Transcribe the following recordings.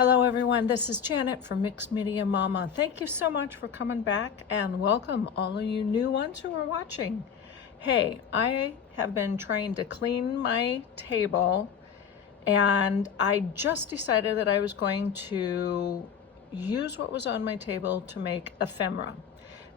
Hello everyone, this is Janet from Mixed Media Mama. Thank you so much for coming back and welcome all of you new ones who are watching. Hey, I have been trying to clean my table and I just decided that I was going to use what was on my table to make ephemera.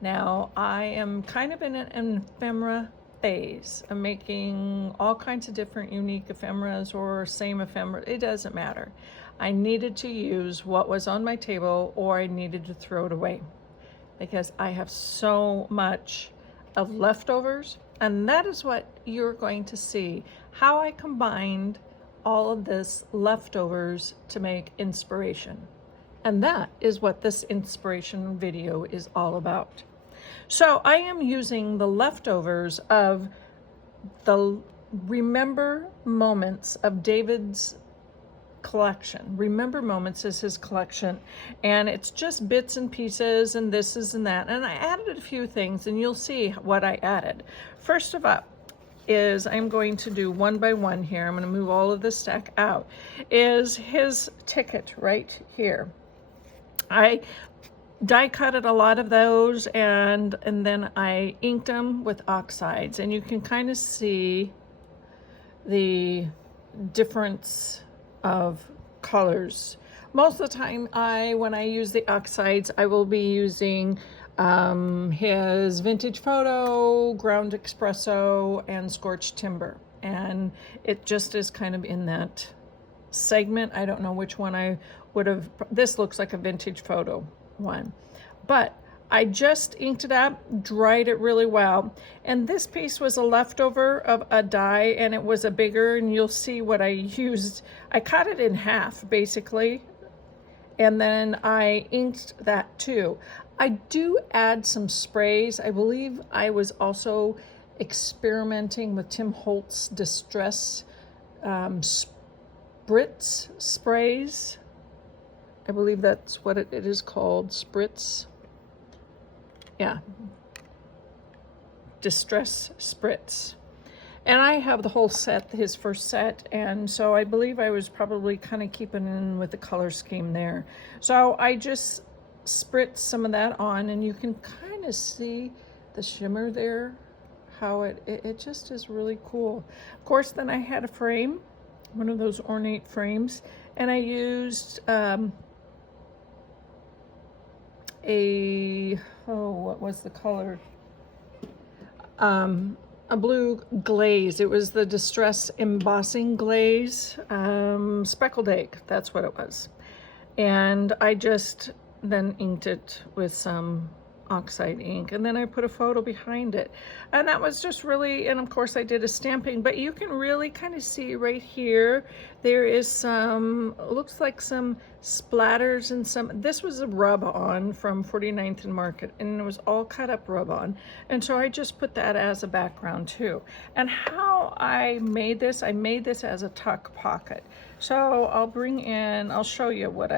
Now, I am kind of in an ephemera phase. I'm making all kinds of different unique ephemeras or same ephemera, it doesn't matter. I needed to use what was on my table or I needed to throw it away because I have so much of leftovers, and that is what you're going to see, how I combined all of this leftovers to make inspiration. And that is what this inspiration video is all about. So I am using the leftovers of the Remember Moments of David's collection. Remember Moments is his collection, and it's just bits and pieces and this is and that, and I added a few things and you'll see what I added. First of all is I'm going to do one by one here. I'm going to move all of this stack out. Is his ticket right here. I die cutted a lot of those and then I inked them with Oxides, and you can kind of see the difference of colors. Most of the time when I use the Oxides, I will be using his Vintage Photo, Ground Espresso, and Scorched Timber, and it just is kind of in that segment. I don't know which one I would have. This looks like a Vintage Photo one, but I just inked it up, dried it really well, and this piece was a leftover of a die, and it was a bigger, and you'll see what I used. I cut it in half basically, and then I inked that too. I do add some sprays. I believe I was also experimenting with Tim Holtz's Distress Spritz sprays. I believe that's what it is called, Spritz. Yeah, Distress Spritz. And I have the whole set, his first set, and so I believe I was probably kind of keeping in with the color scheme there. So I just spritz some of that on, and you can kind of see the shimmer there, how it just is really cool. Of course, then I had a frame, one of those ornate frames, and I used what was the color? A blue glaze. It was the Distress Embossing Glaze, Speckled Egg, that's what it was. And I just then inked it with some Oxide ink, and then I put a photo behind it, and that was just really, and of course I did a stamping, but you can really kind of see right here there is some, looks like some splatters, and some, this was a rub on from 49th and Market, and it was all cut up rub on, and so I just put that as a background too. And how I made this as a tuck pocket. So I'll show you what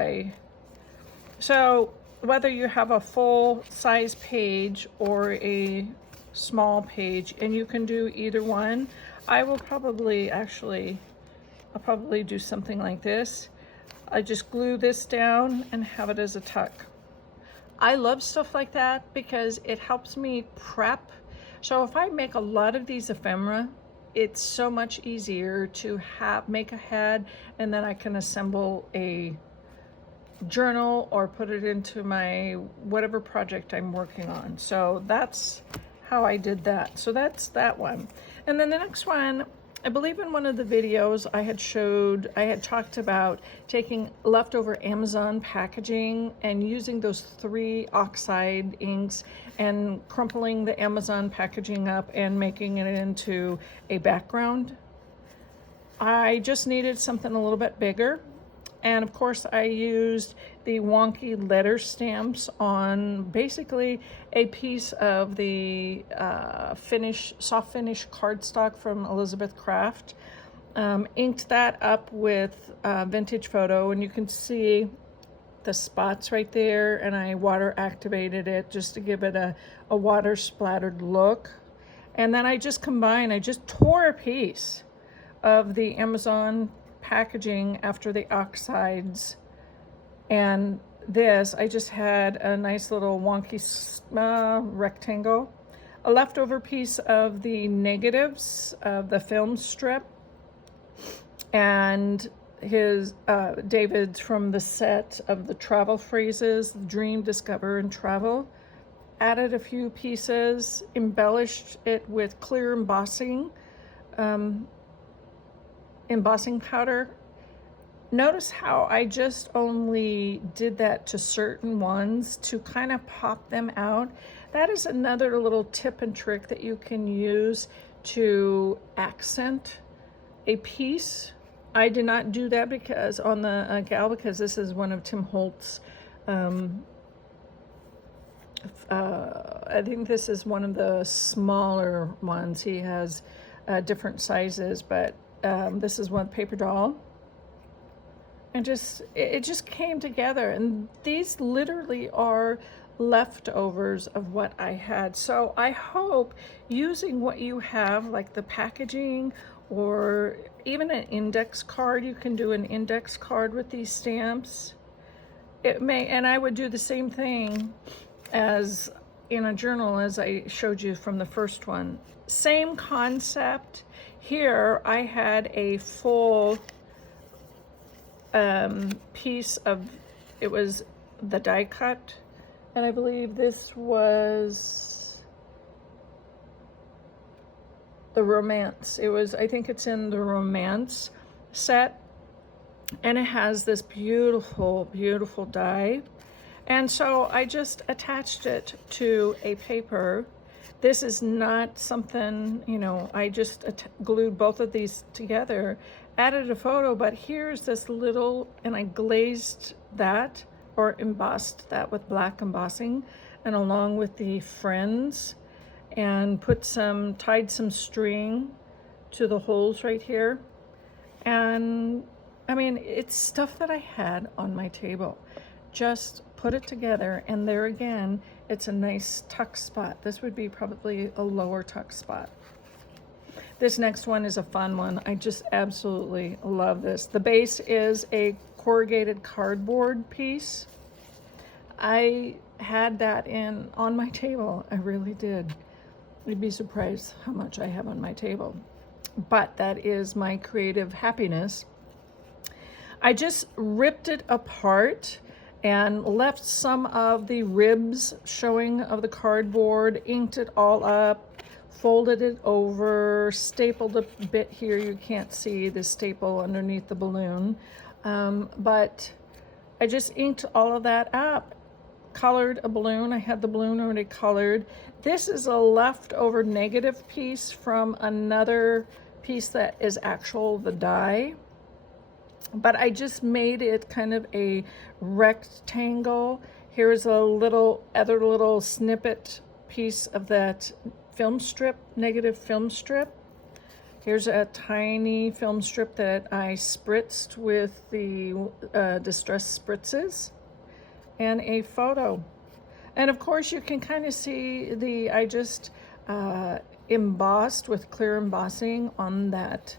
so whether you have a full size page or a small page, and you can do either one. I'll probably do something like this. I just glue this down and have it as a tuck. I love stuff like that because it helps me prep. So if I make a lot of these ephemera, it's so much easier to make a head, and then I can assemble a journal or put it into my whatever project I'm working on. So that's how I did that. So that's that one. And then the next one, I believe in one of the videos I had talked about taking leftover Amazon packaging and using those 3 Oxide inks and crumpling the Amazon packaging up and making it into a background. I just needed something a little bit bigger. And of course I used the wonky letter stamps on basically a piece of the soft finish cardstock from Elizabeth Craft. Inked that up with Vintage Photo, and you can see the spots right there, and I water activated it just to give it a water splattered look. And then I just tore a piece of the Amazon packaging after the Oxides And this, I just had a nice little wonky rectangle, a leftover piece of the negatives of the film strip, and his David's from the set of the travel phrases, Dream, Discover, and Travel. Added a few pieces, embellished it with clear embossing powder. Notice how I just only did that to certain ones to kind of pop them out. That is another little tip and trick that you can use to accent a piece. I did not do that because on the gal, because this is one of Tim Holt's, I think this is one of the smaller ones. He has different sizes, but this is one paper doll. And it just came together. And these literally are leftovers of what I had. So I hope using what you have, like the packaging or even an index card, you can do an index card with these stamps. It may, and I would do the same thing as in a journal as I showed you from the first one. Same concept. Here I had a full piece of, it was the die cut, and I believe this was the romance. It was, I think it's in the romance set, and it has this beautiful, beautiful die. And so I just attached it to a paper. This is not something, you know, I just glued both of these together, added a photo, but here's this little, and I glazed that or embossed that with black embossing, and along with the friends, and tied some string to the holes right here. And I mean, it's stuff that I had on my table. Just put it together, and there again, it's a nice tuck spot. This would be probably a lower tuck spot. This next one is a fun one. I just absolutely love this. The base is a corrugated cardboard piece. I had that on my table. I really did. You'd be surprised how much I have on my table. But that is my creative happiness. I just ripped it apart and left some of the ribs showing of the cardboard, inked it all up, folded it over, stapled a bit here. You can't see the staple underneath the balloon, but I just inked all of that up, colored a balloon. I had the balloon already colored. This is a leftover negative piece from another piece that is the die. But I just made it kind of a rectangle. Here's a other little snippet piece of that film strip, negative film strip. Here's a tiny film strip that I spritzed with the Distress Spritzes, and a photo. And of course you can kind of see I just embossed with clear embossing on that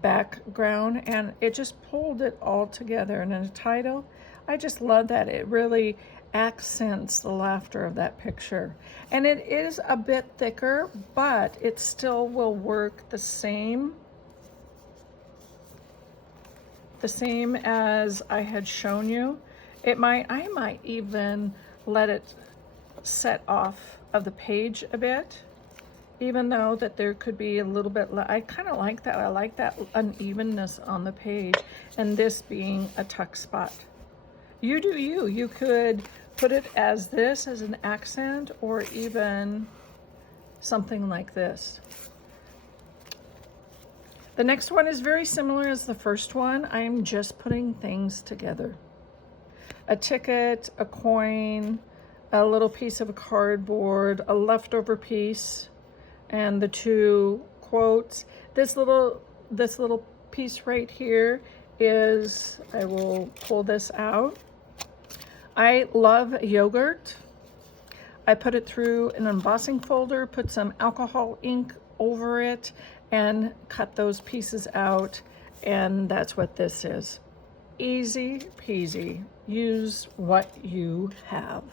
background, and it just pulled it all together. And in a title, I just love that. It really accents the laughter of that picture. And it is a bit thicker, but it still will work the same as I had shown you. I might even let it set off of the page a bit, even though that there could be a little bit, I kind of like that. I like that unevenness on the page, and this being a tuck spot. You do you. You could put it as this, as an accent, or even something like this. The next one is very similar as the first one. I am just putting things together. A ticket, a coin, a little piece of cardboard, a leftover piece, and the two quotes. This little piece right here is, I will pull this out. I love yogurt. I put it through an embossing folder, put some alcohol ink over it, and cut those pieces out, and that's what this is. Easy peasy. Use what you have.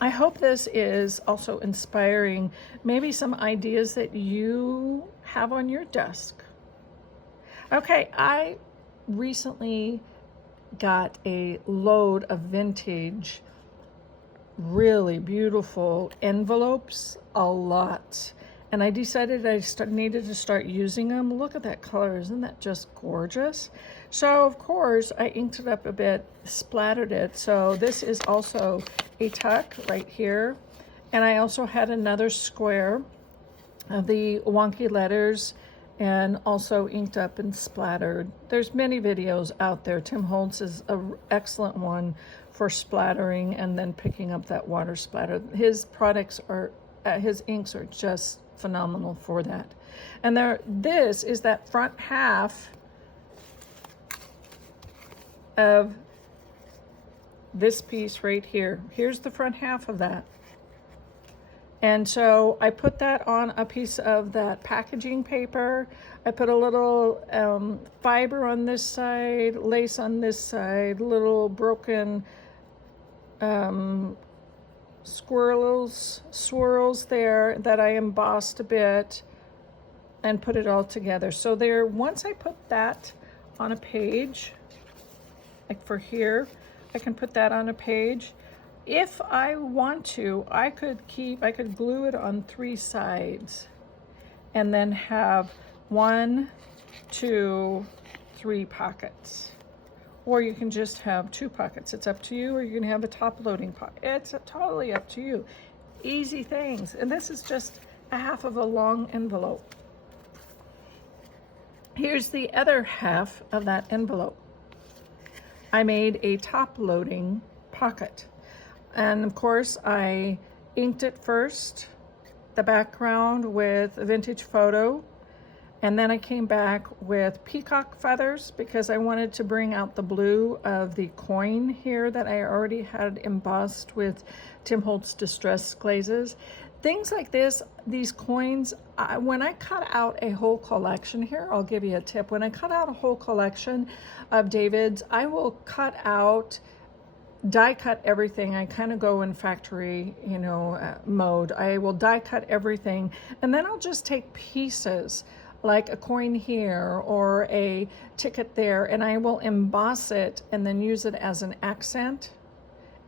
I hope this is also inspiring maybe some ideas that you have on your desk. Okay, I recently got a load of vintage, really beautiful envelopes, a lot. And I decided I needed to start using them. Look at that color, isn't that just gorgeous? So of course I inked it up a bit, splattered it. So this is also a tuck right here. And I also had another square of the wonky letters and also inked up and splattered. There's many videos out there. Tim Holtz is an excellent one for splattering and then picking up that water splatter. His products are, his inks are just phenomenal for that. And this is that front half of this piece right here. Here's the front half of that. And so I put that on a piece of that packaging paper. I put a little fiber on this side, lace on this side, little broken swirls there that I embossed a bit and put it all together. So there, once I put that on a page, like for here, I can put that on a page. If I want to, I could glue it on 3 sides and then have 1, 2, 3 pockets. Or you can just have 2 pockets. It's up to you, or you can have a top loading pocket. It's totally up to you. Easy things. And this is just a half of a long envelope. Here's the other half of that envelope. I made a top loading pocket. And of course I inked it first, the background with a vintage photo. And then I came back with peacock feathers because I wanted to bring out the blue of the coin here that I already had embossed with Tim Holtz Distress Glazes. Things like this, these coins, when I cut out a whole collection here, I'll give you a tip. When I cut out a whole collection of David's, I will cut out, die cut everything. I kind of go in factory, mode. I will die cut everything, and then I'll just take pieces like a coin here or a ticket there, and I will emboss it and then use it as an accent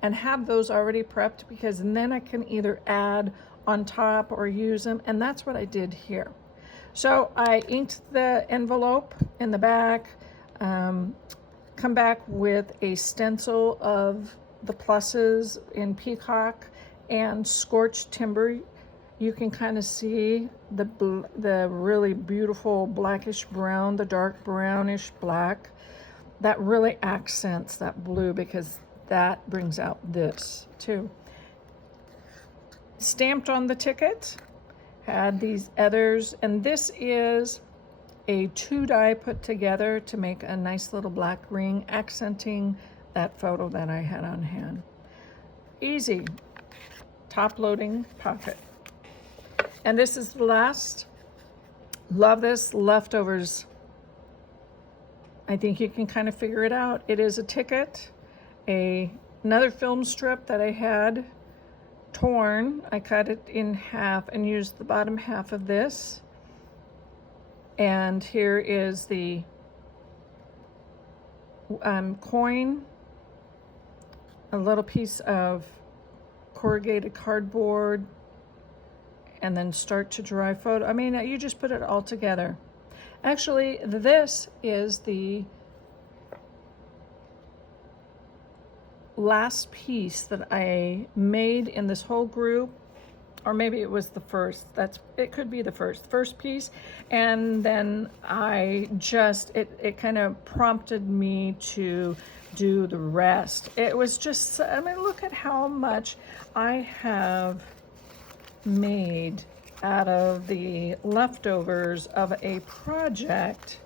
and have those already prepped, because then I can either add on top or use them. And that's what I did here. So I inked the envelope in the back, come back with a stencil of the pluses in peacock and scorched timber. You can kind of see the really beautiful blackish brown, the dark brownish black. That really accents that blue because that brings out this too. Stamped on the ticket, had these others, and this is a 2-die put together to make a nice little black ring, accenting that photo that I had on hand. Easy, top loading pocket. And this is the last. Love this, leftovers. I think you can kind of figure it out. It is a ticket, another film strip that I had torn. I cut it in half and used the bottom half of this. And here is the coin, a little piece of corrugated cardboard, and then start to dry photo. I mean, you just put it all together. Actually, this is the last piece that I made in this whole group, or maybe it was the first. It could be the first piece. And then I just, it kind of prompted me to do the rest. It was just, I mean, look at how much I have made out of the leftovers of a project.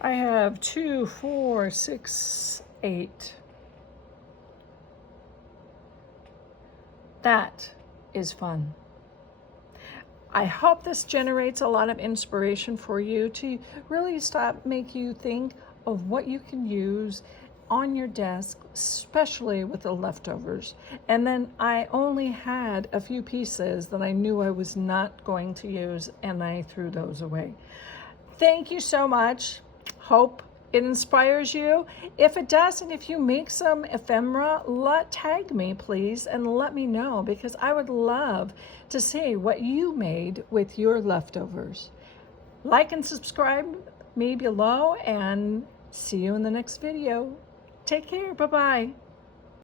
I have 2, 4, 6, 8. That is fun. I hope this generates a lot of inspiration for you to really make you think of what you can use on your desk, especially with the leftovers. And then I only had a few pieces that I knew I was not going to use, and I threw those away. Thank you so much. Hope it inspires you. If it does, and if you make some ephemera, tag me please and let me know, because I would love to see what you made with your leftovers. Like and subscribe me below, and see you in the next video. Take care. Bye-bye.